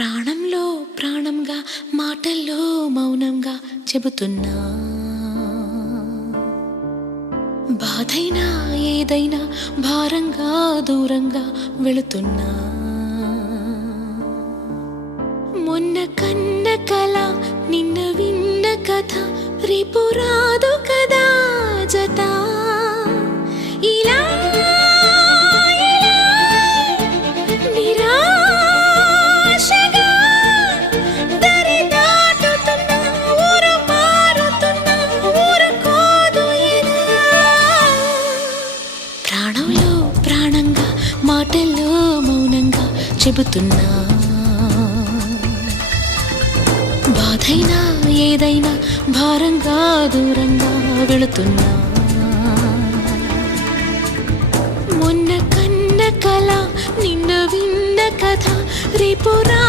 ప్రాణంలో ప్రాణంగా మాటల్లో మౌనంగా చెబుతున్నా, బాధైనా ఏదైనా భారంగా దూరంగా వెళుతున్నా. మొన్న కన్న కల నిన్న విన్న కథ రేపు రాదు కదా జత. ఇలా నిరాశగా దరి దాటుతున్నా, ఊరు మారుతున్నా, ఊరుకోదు ఇలా. ప్రాణంలో ప్రాణంగా మాటల్లో మౌనంగా చెబుతున్నా, బాధైనా ఏదైనా భారంగా దూరంగా వెళుతున్నా. మొన్న కన్న కల నిన్న విన్న కథ రేపు రా